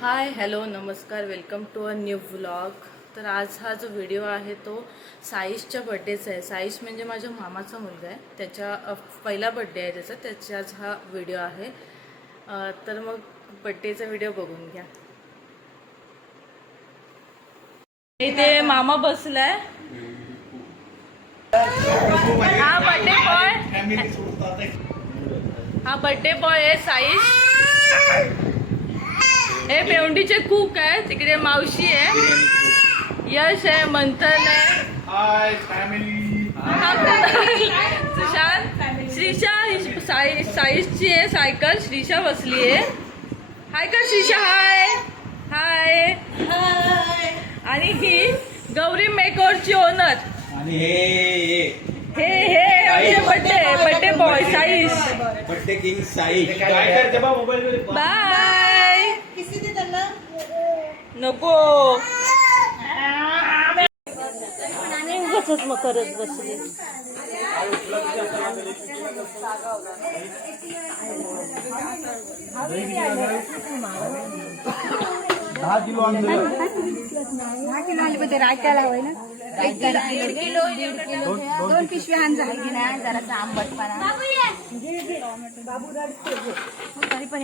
हाय hello नमस्कार welcome to a new vlog. तर आज हा जो व्हिडिओ आहे तो साईशच्या बड्डेचा आहे। साईश म्हणजे माझ्या मामाचा मुलगा आहे, त्याच्या पहिला बड्डे आहे त्याचा आज हा व्हिडिओ आहे। तर मग बड्डेचा व्हिडिओ बघून घ्या। इथे मामा बसलाय, हा बड्डे बॉय, हा बड्डे बॉय आहे साईश। हे भेवंडीचे कूक आहे, तिकडे मावशी आहे, यश आहे, मंथन आहे, हाय फॅमिली, सुशांत, श्रीषा साईशची आहे सायकल, श्रीषा बसली आहे। हाय कर श्रीषा, हाय हाय हाय। आणि ही गौरी मेकओव्हरची ओनर, आणि हे आमचे birthday boy Saish, birthday king Saish. काय करते बा मोबाईल? बाय। नको उगाचच मग करत बसले। दहा किलो आणलं, 10 किलो आले पण ते रायत्याला होय ना, दोन पिशव्या हान झाली की नाही, जरासा आंबटपणा तरी पण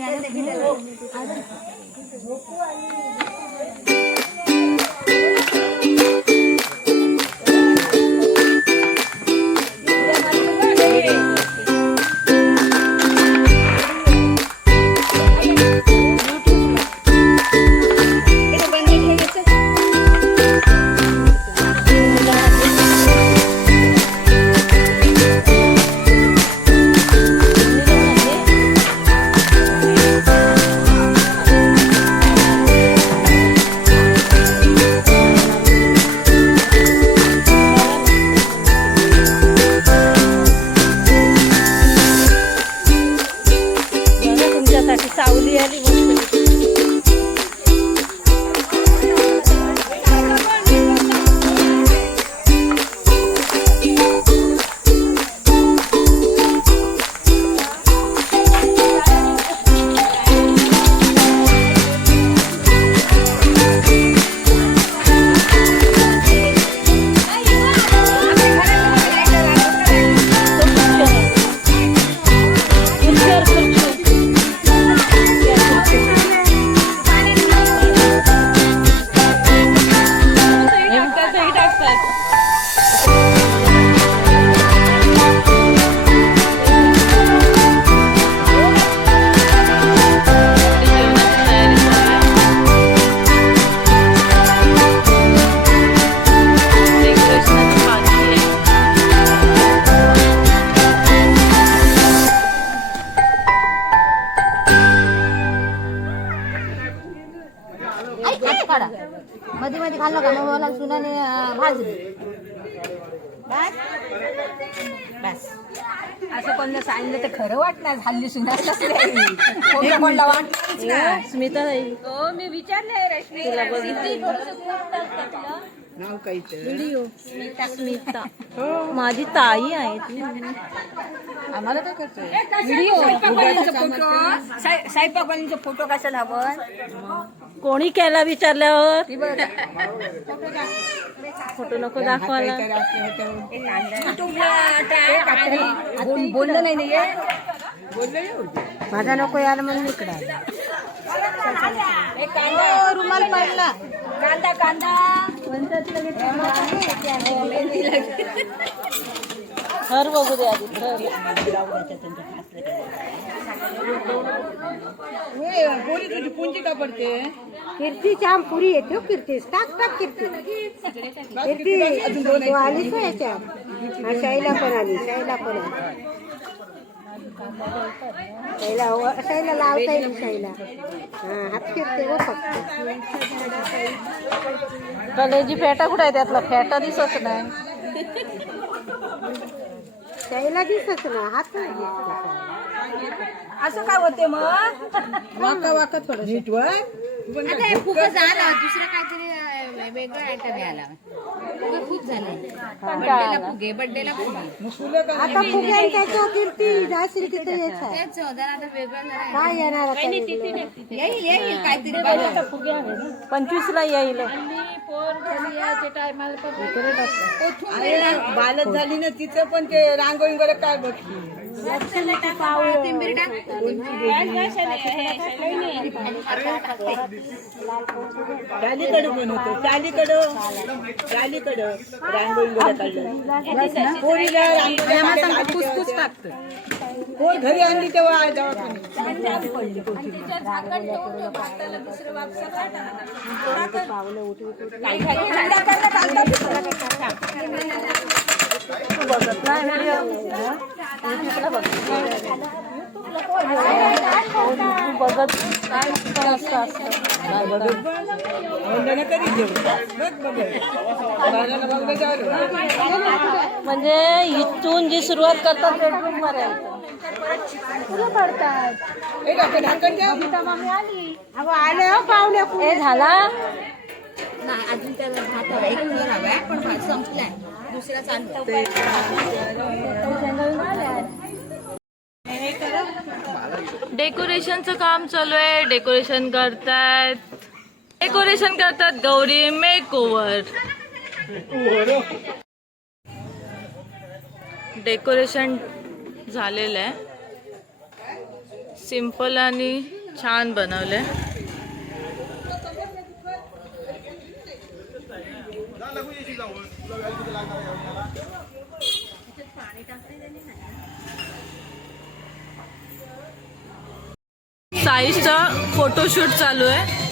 सावली आली मस्त। मध्ये मध्ये खाल्लं का मग मला सुनाने भाजली बस बस। असं कोणतं सांगितलं तर खरं वाटणार, हल्ली सुनाच कोणला वाटणार स्मिता हो मी विचारले रश्मी नाव काही व्हिडिओ स्मिता माझी ताई आहे ती, आम्हाला काय करतोय व्हिडिओ फोटो साईबाबांचा फोटो कशाला हवं, कोणी केला विचारल्यावर फोटो नको दाखवायला, बोललं नाही माझा नको यार म्हणून इकडे रुमाल पडला, कांदा कांदा हर बघू दे आधी पुंजी का पडते कीर्तीची आम पुरी येते कीर्ती टाक टाक कीर्ती कीर्ती आलीच याच्यात, शाईला पण आली, शाईला पण आली, शाईला लावता येईल, शाईला हा हात फिरते व फक्त। कलेजी फेटा कुठे आहे, त्यातला फेटा दिसत नाही, शाईला दिसत ना हात असं काय होते मग वाका वाका थोडं नीट वर दुसरं काहीतरी वेगवेगळा आयटम यायला खूप झालं. बर्थडेला फुगे, बर्थडेला फुगे. आता फुग्यान त्याच्या कीर्ती जाशील तिथे यायचं आहे. तेच जरा आता वेगळं जरा काय येणार आता येईल काहीतरी बघा. 25ला येईल बालच झाली ना तिचं पण ते रांगोळी वगैरे काय बघती कोथिंबीर टाक. चालीकडं पण होतं चालीकडं रांगोळी वगैरे काढलं पोरीला रांगोळी कुसकुस टाकतं कोण घरी आणली तेव्हा म्हणजे इथून जी सुरुवात करतात बेडरूम वर आले हो पाहुणे झाला नाही अजून त्याला भात एक फ्लोर हवाय पण भात संपलाय दुसरा चालू. डेकोरेशनचं काम चालू आहे. डेकोरेशन करतात गौरी मेकओव्हर. डेकोरेशन झालेलं आहे. सिंपल आणि छान बनवलंय. साईशचा फोटोशूट चालू आहे.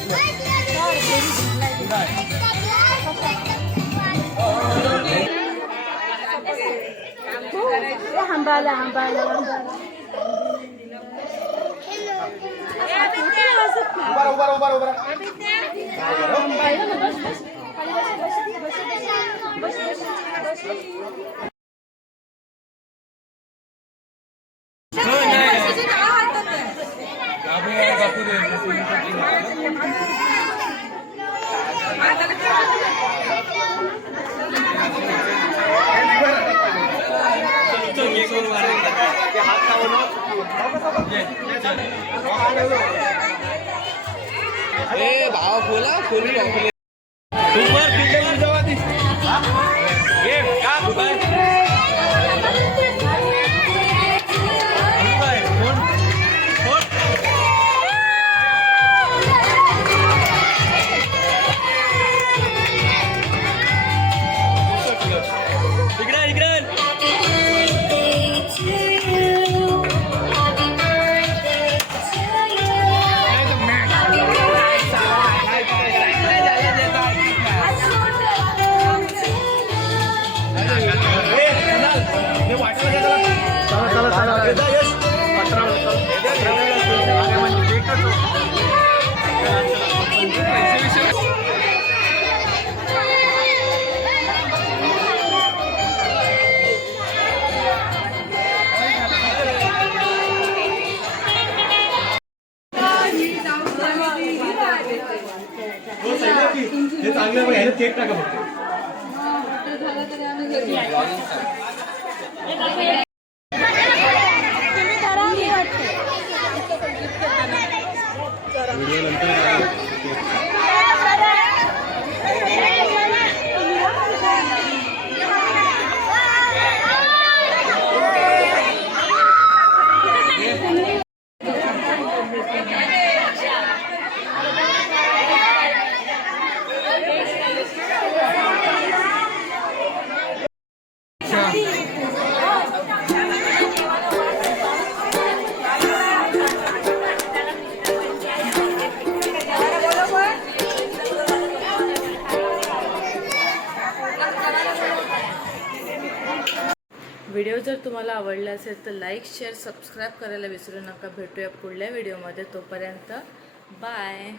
हे चांगलं बघ, ह्याला केक टाका फक्त. व्हिडिओ नंतर व्हिडिओ जर तुम्हाला आवडला असेल तर लाईक शेअर सबस्क्राईब करायला विसरू नका. भेटूया पुढल्या व्हिडिओमध्ये. तोपर्यंत बाय.